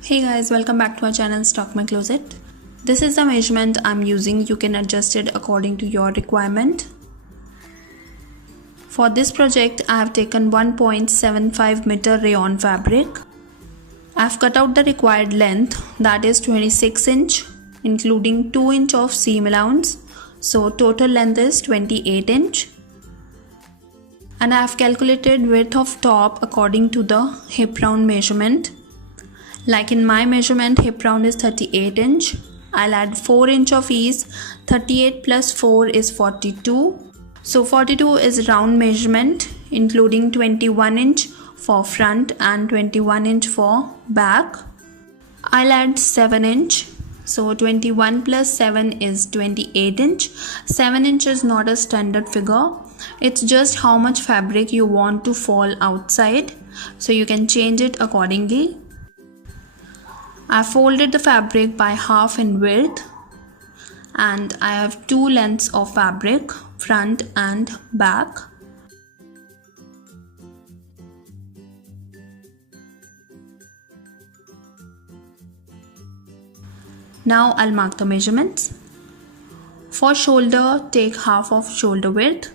Hey guys, welcome back to our channel Stock My Closet. This is the measurement I'm using. You can adjust it according to your requirement. For this project, I have taken 1.75 meter rayon fabric. I've cut out the required length, that is 26 inch, including 2 inch of seam allowance. So total length is 28 inch. And I have calculated width of top according to the hip round measurement. Like in my measurement, hip round is 38 inch. I'll add 4 inch of ease. 38 plus 4 is 42. So 42 is round measurement, including 21 inch for front and 21 inch for back. I'll add 7 inch. So 21 plus 7 is 28 inch. 7 inch is not a standard figure. It's just how much fabric you want to fall outside. So you can change it accordingly. I folded the fabric by half in width and I have two lengths of fabric, front and back. Now I'll mark the measurements. For shoulder, take half of shoulder width.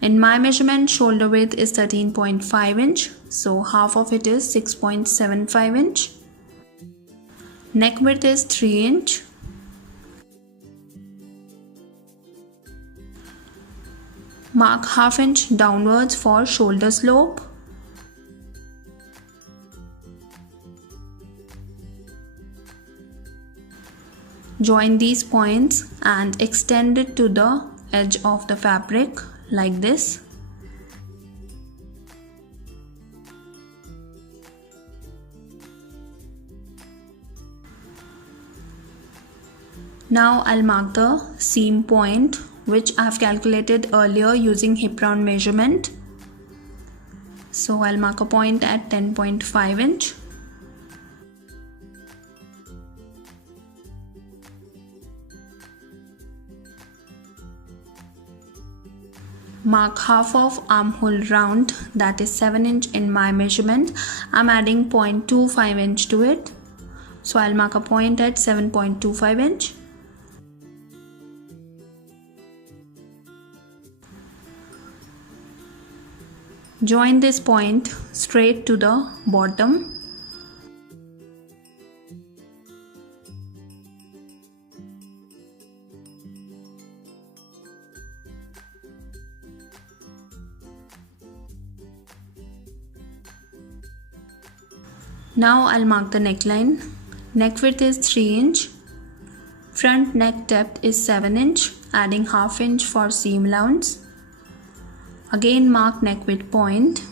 In my measurement, shoulder width is 13.5 inch, so half of it is 6.75 inch. Neck width is 3 inch. Mark half inch downwards for shoulder slope. Join these points and extend it to the edge of the fabric like this. Now I'll mark the seam point, which I have calculated earlier using hip round measurement. So I'll mark a point at 10.5 inch. Mark half of armhole round, that is 7 inch in my measurement. I'm adding 0.25 inch to it. So I'll mark a point at 7.25 inch. Join this point straight to the bottom. Now I'll mark the neckline. Neck width is 3 inch. Front neck depth is 7 inch, adding half inch for seam allowance. Again mark neck width point.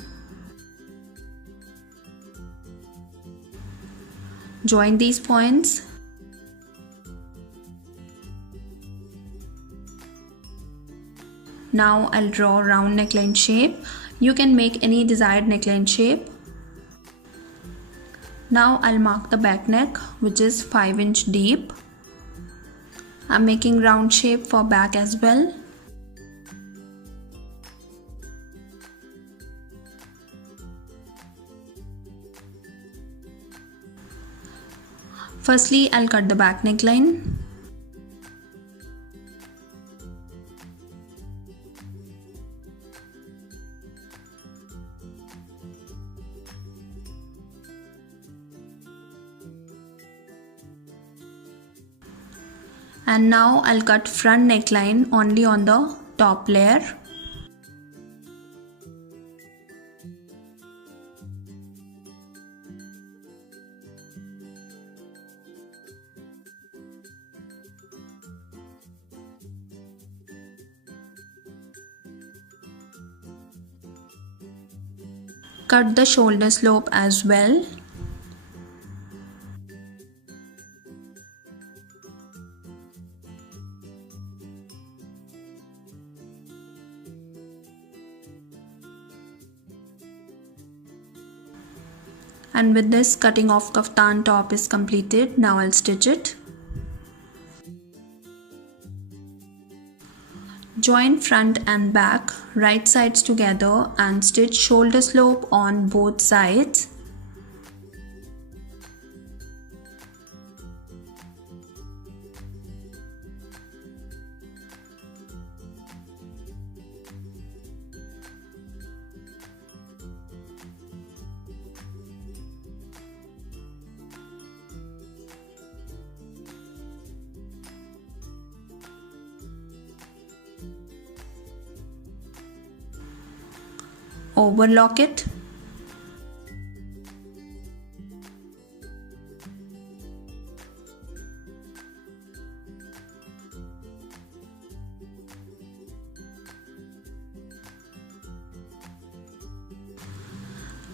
Join these points. Now I'll draw round neckline shape. You can make any desired neckline shape. Now I'll mark the back neck, which is 5 inch deep. I'm making round shape for back as well. Firstly, I'll cut the back neckline. And now I'll cut front neckline only on the top layer. Cut the shoulder slope as well. And with this, cutting off kaftan top is completed. Now I'll stitch it. Join front and back, right sides together and stitch shoulder slope on both sides. overlock it.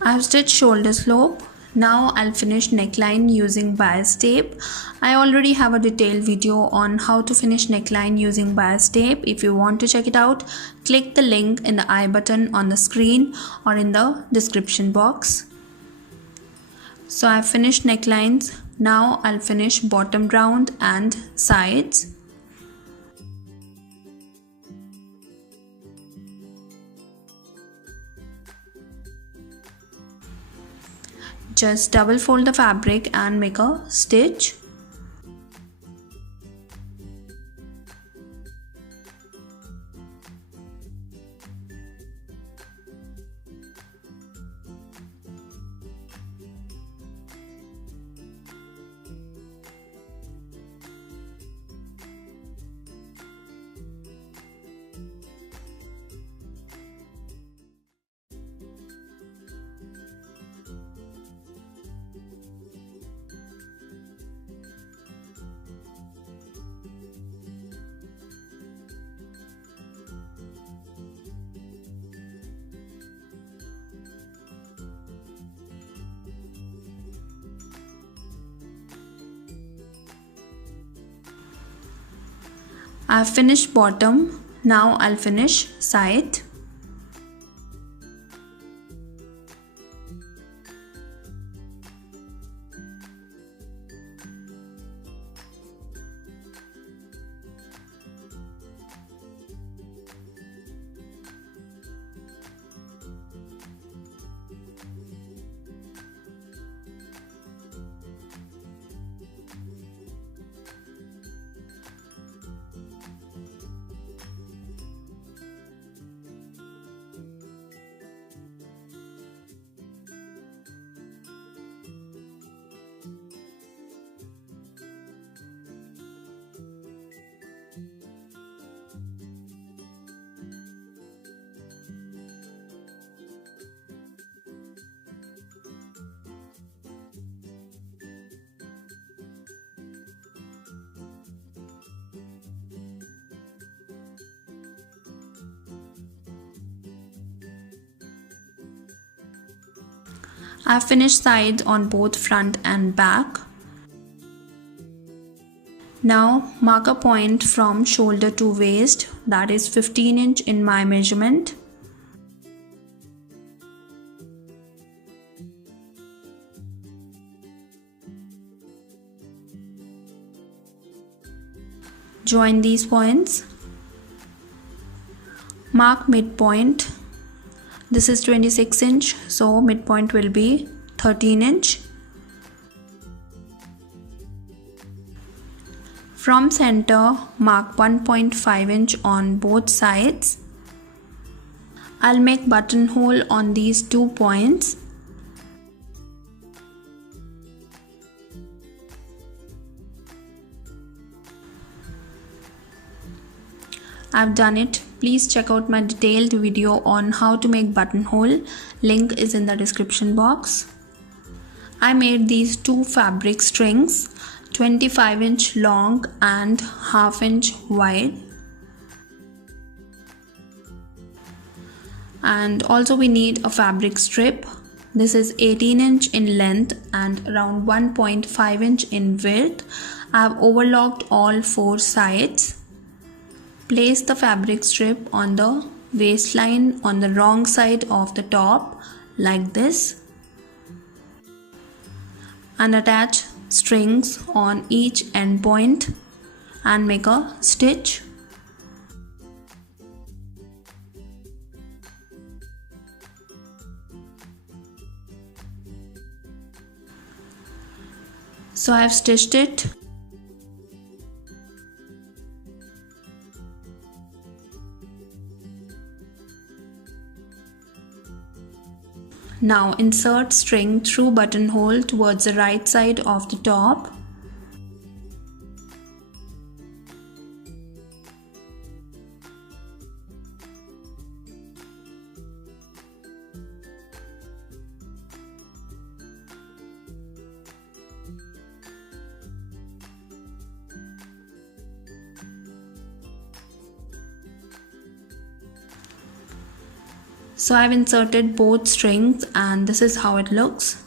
I've stitched shoulder slope. Now I'll finish neckline using bias tape. I already have a detailed video on how to finish neckline using bias tape. If you want to check it out, click the link in the I button on the screen or in the description box. So I've finished necklines. Now I'll finish bottom round and sides. Just double fold the fabric and make a stitch. I've finished bottom. Now I'll finish side. I've finished sides on both front and back. Now mark a point from shoulder to waist, that is 15 inch in my measurement. Join these points. Mark midpoint. This is 26 inch, so midpoint will be 13 inch. From center, mark 1.5 inch on both sides. I'll make buttonhole on these 2 points. I've done it. Please check out my detailed video on how to make buttonhole. Link is in the description box. I made these 2 fabric strings, 25 inch long and half inch wide. And also we need a fabric strip. This is 18 inch in length and around 1.5 inch in width. I have overlocked all 4 sides. Place the fabric strip on the waistline on the wrong side of the top like this and attach strings on each end point and make a stitch. So I have stitched it. Now insert string through buttonhole towards the right side of the top. So I've inserted both strings and this is how it looks.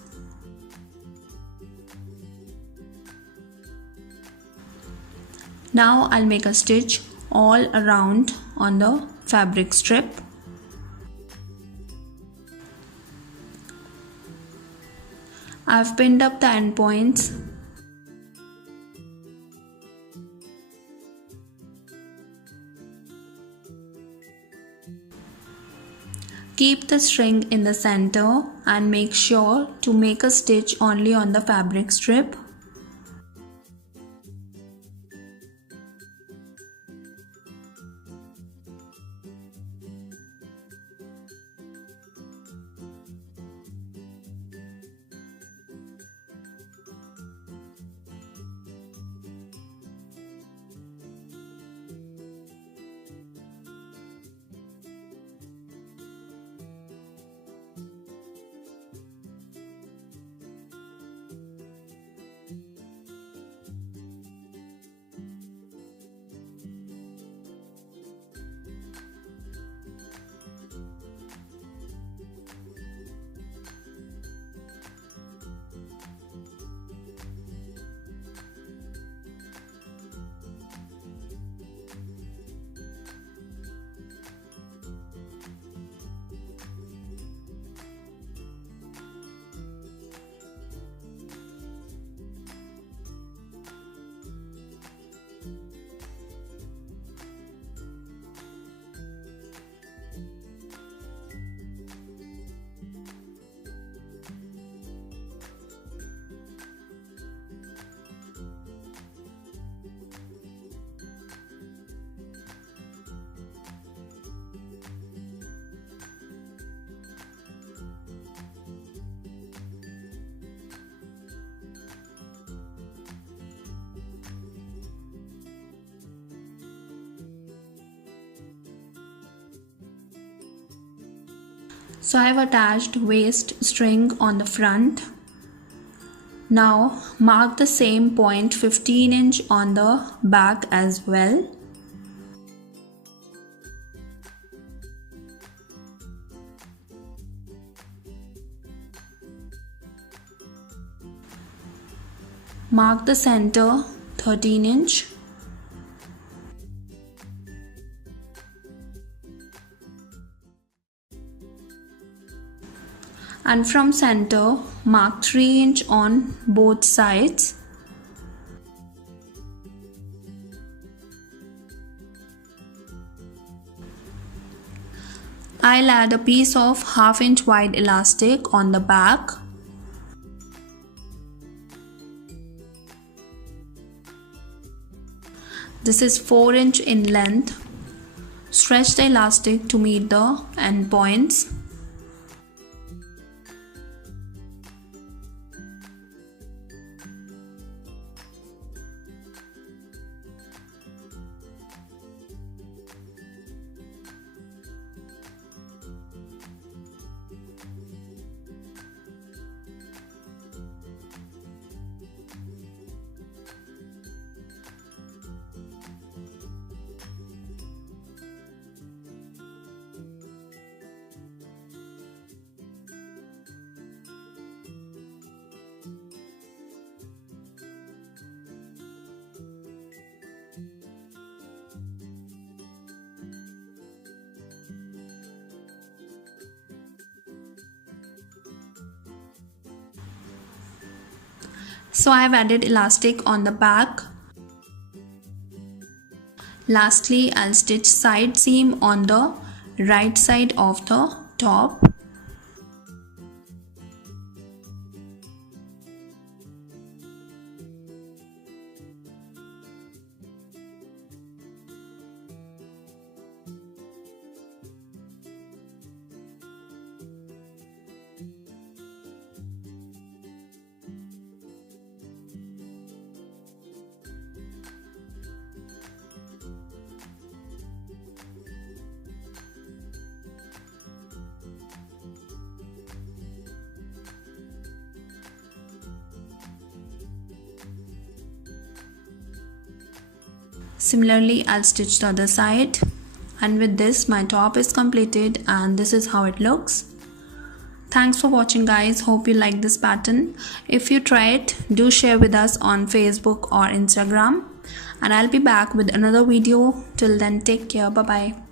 Now I'll make a stitch all around on the fabric strip. I've pinned up the end points. Keep the string in the center and make sure to make a stitch only on the fabric strip. So I have attached waist string on the front. Now mark the same point 15 inch on the back as well. Mark the center 13 inch. And from center mark 3 inch on both sides. I'll add a piece of 1/2 inch wide elastic on the back. This is 4 inch in length. Stretch the elastic to meet the end points. So I have added elastic on the back. Lastly, I'll stitch side seam on the right side of the top. Similarly, I'll stitch the other side. And with this, my top is completed and this is how it looks. Thanks for watching guys. Hope you like this pattern. If you try it, do share with us on Facebook or Instagram. And I'll be back with another video. Till then, take care. Bye bye.